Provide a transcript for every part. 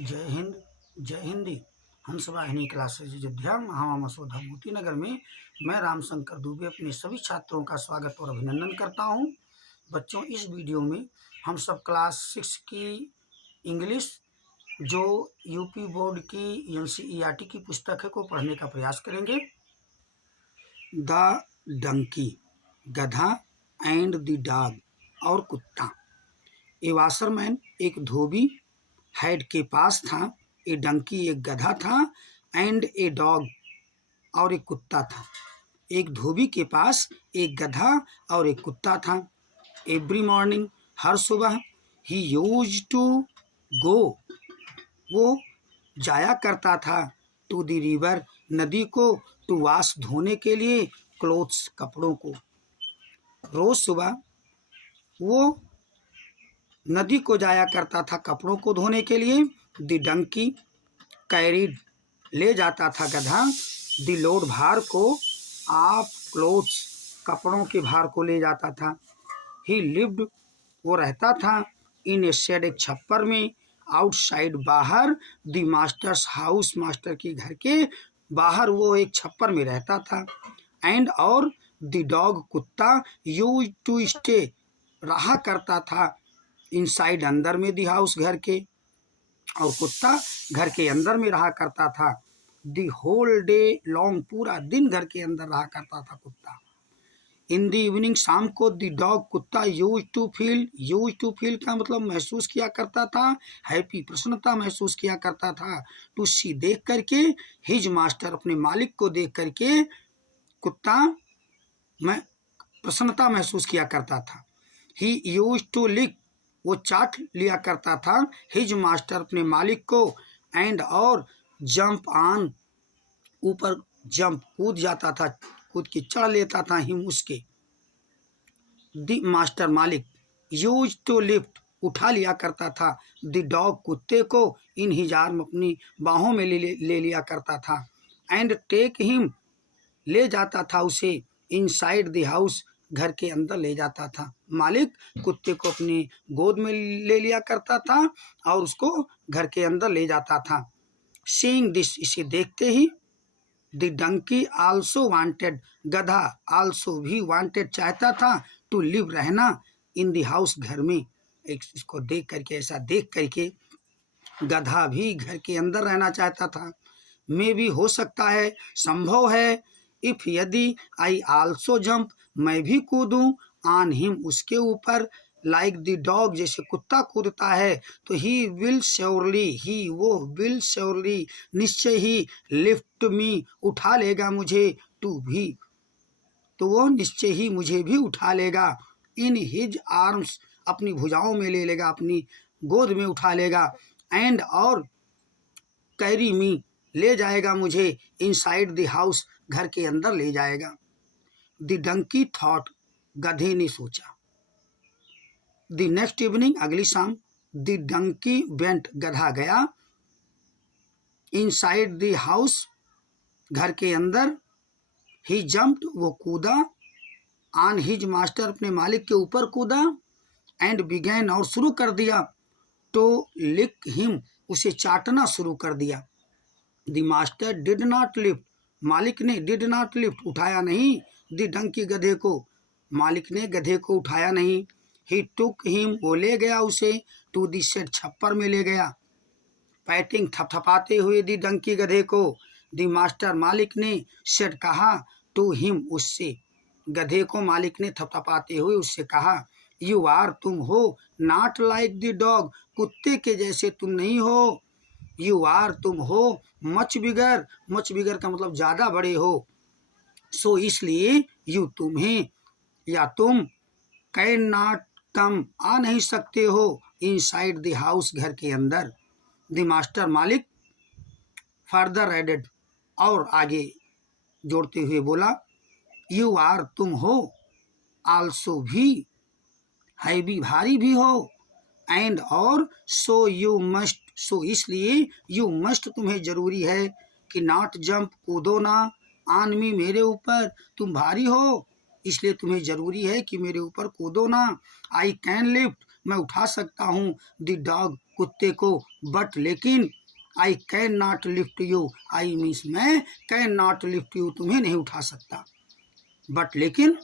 जय हिंद, जय हिंदी। हंस वाहिनी क्लासेज अयोध्या महावा मसौदा मोती नगर में मैं रामशंकर दुबे अपने सभी छात्रों का स्वागत और अभिनंदन करता हूं। बच्चों, इस वीडियो में हम सब क्लास 6 की इंग्लिश जो यूपी बोर्ड की एनसीईआरटी की पुस्तक है को पढ़ने का प्रयास करेंगे। द डंकी, गधा एंड द डॉग और कुत्ता। ए वाशरमैन, एक धोबी, हैड के पास था, ए डंकी एक गधा था, एंड ए डॉग और एक कुत्ता था। एक धोबी के पास एक गधा और एक कुत्ता था। एवरी मॉर्निंग, हर सुबह, ही यूज्ड टू गो, वो जाया करता था, टू द रिवर, नदी को, टू वॉश, धोने के लिए, क्लोथ्स, कपड़ों को। रोज सुबह वो नदी को जाया करता था कपड़ों को धोने के लिए। द डंकी कैरिड, ले जाता था गधा, द लोड, भार को, ऑफ क्लोथ्स, कपड़ों के भार को ले जाता था। ही लिव्ड, वो रहता था, इन ए शेड, एक छप्पर में, आउटसाइड, बाहर, द मास्टर्स हाउस, मास्टर के घर के बाहर वो एक छप्पर में रहता था। एंड और द डॉग, कुत्ता, यूज्ड टू स्टे, रहा करता था, इनसाइड, अंदर में, दी हाउस, घर के, और कुत्ता घर के अंदर में रहा करता था। दी होल डे लॉन्ग, पूरा दिन घर के अंदर रहा करता था कुत्ता। इन दी इवनिंग, शाम को, दी डॉग, कुत्ता, यूज टू फील का मतलब महसूस किया करता था, हैप्पी, प्रसन्नता महसूस किया करता था, टू सी, देख करके, हिज मास्टर, अपने मालिक को देख करके कुत्ता में प्रसन्नता महसूस किया करता था। ही यूज टू लिक, वो चाट लिया करता था, हिज मास्टर, अपने मालिक को, एंड और जंप ऑन, ऊपर जंप, कूद जाता था, कूद के चढ़ लेता था, हिम, उसके, द मास्टर, मालिक, यूज टू लिफ्ट, उठा लिया करता था, द डॉग, कुत्ते को, इन हिज आर्म, अपनी बाहों में ले लिया करता था, एंड टेक हिम, ले जाता था उसे, इनसाइड द हाउस, घर के अंदर ले जाता था। मालिक कुत्ते को अपनी गोद में ले लिया करता था और उसको घर के अंदर ले जाता था। सीइंग दिस, इसे देखते ही, द डंकी आल्सो वांटेड, गधा आल्सो भी वांटेड, चाहता था, टू लिव, रहना, इन द हाउस, घर में। एक इसको देख करके, ऐसा देख करके गधा भी घर के अंदर रहना चाहता था। मे भी, हो सकता है, संभव है, इफ, यदि, आई आल्सो जंप, मैं भी कूदूं, ऑन हिम, उसके ऊपर, लाइक द डॉग, जैसे कुत्ता कूदता है, तो ही विल श्योरली, ही, वो, विल श्योरली, निश्चय ही, लिफ्ट मी, उठा लेगा मुझे, टू भी, तो वो निश्चय ही मुझे भी उठा लेगा, इन हिज आर्म्स, अपनी भुजाओं में ले लेगा, अपनी गोद में उठा लेगा, एंड और कैरी मी, ले जाएगा मुझे, इनसाइड द हाउस, घर के अंदर ले जाएगा। द डंकी थॉट, गधे ने सोचा। द नेक्स्ट इवनिंग, अगली शाम, द डंकी वेंट, गधा गया, इनसाइड द हाउस, घर के अंदर, ही जंप्ड, वो कूदा, ऑन हिज मास्टर, अपने मालिक के ऊपर कूदा, एंड बिगैन, और शुरू कर दिया, टू लिक हिम, उसे चाटना शुरू कर दिया। The master did not lift, मालिक ने, डिड नॉट लिफ्ट, उठाया नहीं, द डंकी, गधे को, मालिक ने गधे को उठाया नहीं। ही टुक हिम, वो ले गया उसे, टू द शेड, छप्पर में ले गया, पैटिंग, थपथपाते हुए, द डंकी, गधे को, द मास्टर, मालिक ने, शेड, कहा, टू हिम, उससे, गधे को मालिक ने थपथपाते हुए उससे कहा, यू आर, तुम हो, नॉट लाइक द डॉग, कुत्ते के जैसे तुम नहीं हो, यू आर, तुम हो, मच बिगर, मच बिगर का मतलब ज़्यादा बड़े हो, सो, इसलिए, यू, तुम्हें, या तुम, कैन नॉट कम, आ नहीं सकते हो, इनसाइड द हाउस, घर के अंदर। द मास्टर, मालिक, फर्दर एडेड, और आगे जोड़ते हुए बोला, यू आर, तुम हो, आल्सो, भी, हैवी, भारी भी हो, एंड, और, सो यू मस्ट, सो, इसलिए, यू मस्ट, तुम्हें जरूरी है, कि नॉट जंप, कूदो ना, ऑन मी, मेरे ऊपर, तुम भारी हो, इसलिए तुम्हें जरूरी है कि मेरे ऊपर कूदो ना। आई कैन लिफ्ट, मैं उठा सकता हूँ, द डॉग, कुत्ते को, बट लेकिन I can not lift you, I means मैं, कैन नॉट लिफ्ट यू तुम्हें नहीं उठा सकता, बट लेकिन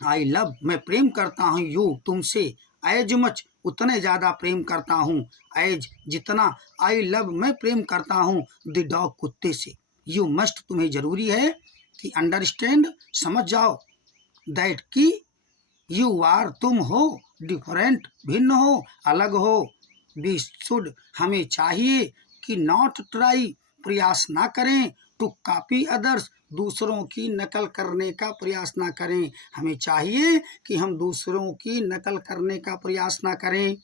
आई लव मैं प्रेम करता हूँ, यू तुमसे, एज मच उतने ज़्यादा प्रेम करता हूँ, एज जितना, आई लव मैं प्रेम करता हूँ, द डॉग कुत्ते से, यू मस्ट तुम्हें जरूरी है कि, अंडरस्टैंड समझ जाओ, दैट कि, यू आर तुम हो, डिफरेंट भिन्न हो, अलग हो, वी शुड हमें चाहिए कि, नॉट ट्राई प्रयास ना करें, टू कॉपी अदर्स दूसरों की नकल करने का प्रयास ना करें, हमें चाहिए कि हम दूसरों की नकल करने का प्रयास ना करें,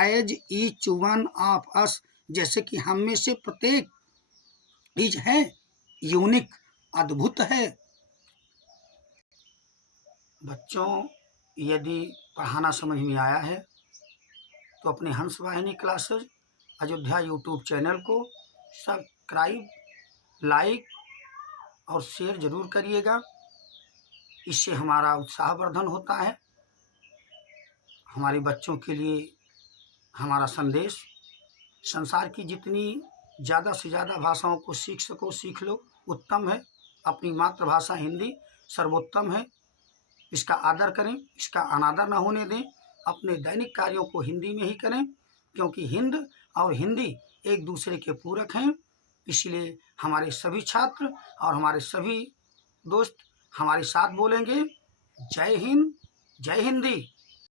as each one of us जैसे कि हम में से प्रत्येक, इज है यूनिक अद्भुत है। बच्चों, यदि पढ़ाना समझ में आया है तो अपने हंस वाहिनी क्लासेज अयोध्या यूट्यूब चैनल को सब्सक्राइब, लाइक और शेयर जरूर करिएगा। इससे हमारा उत्साहवर्धन होता है। हमारे बच्चों के लिए हमारा संदेश, संसार की जितनी ज़्यादा से ज़्यादा भाषाओं को सीख सको सीख लो, उत्तम है। अपनी मातृभाषा हिंदी सर्वोत्तम है, इसका आदर करें, इसका अनादर न होने दें। अपने दैनिक कार्यों को हिंदी में ही करें, क्योंकि हिंद और हिंदी एक दूसरे के पूरक हैं। इसलिए हमारे सभी छात्र और हमारे सभी दोस्त हमारे साथ बोलेंगे, जय हिंद, जय हिंदी।